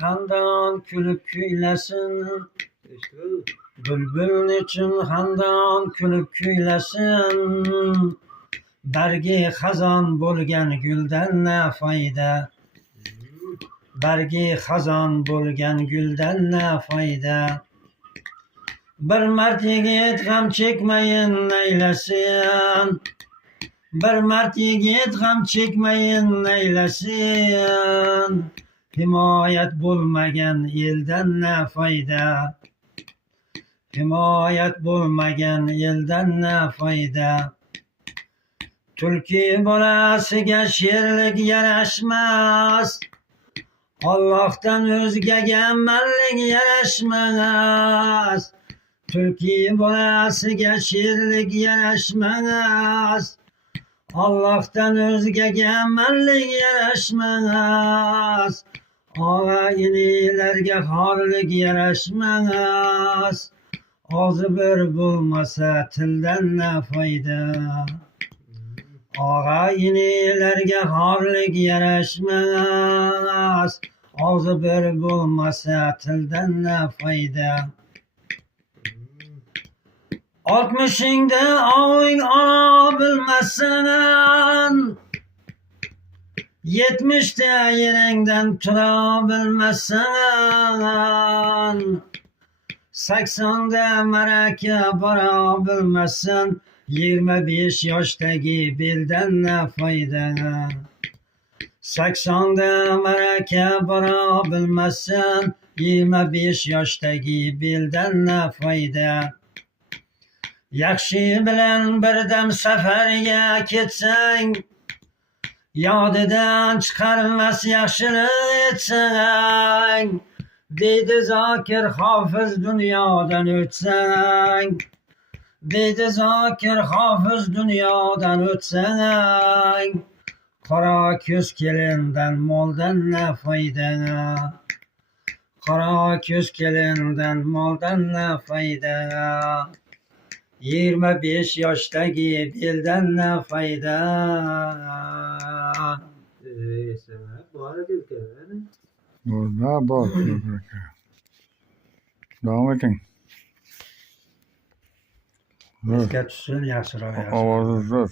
xandon kulib kuylasin. Bülbül için xandon kulib kuylasin. Bargi xazon bo'lgan guldan ne foyda? Bargi xazon bo'lgan guldan ne foyda? Bir mard yigit g'am chekmayin neylesin. Bir mard yigit g'am chekmayin neylesin. Himoyat bo'lmagan eldan ne foyda? Himoyat bo'lmagan eldan ne foyda? Tulki bolasiga sherlik yarashmas. Allohdan o'zgaga mallik yarashmas. Tulki bolasiga sherlik yarashmas. Allohdan o'zgaga mallik yarashmas. Og'a inilarga xorlik yarashmas. Og'zi bir bo'lmasa tildan ne foyda? Og'a inilarga xorlik yarashmas. Og'zi bir bo'lmasa tildan ne foyda? 60'ingda oving ona bilmasan, 70'te yeringdan tura bilmasan, 80'da maraka bora bilmasan, 25 yoshdagi beldan ne foyda? 80'da maraka bora bilmasan, 25 yoshdagi beldan ne foyda? Yaxshi bilan birdam safarga ketsang, yodidan chiqarmas yaxshilik etsang. Deydi Zokir hofiz dunyodan o'tsang. Deydi Zokir hofiz dunyodan o'tsang. Qora ko'z kelindan moldan ne foyda? Qora ko'z kelindan moldan ne foyda? 25 yoshdagi beldan ne foyda? Ne bor? Davom eting. Bizga tushsin yaxshiroq. Ovozi zo'r.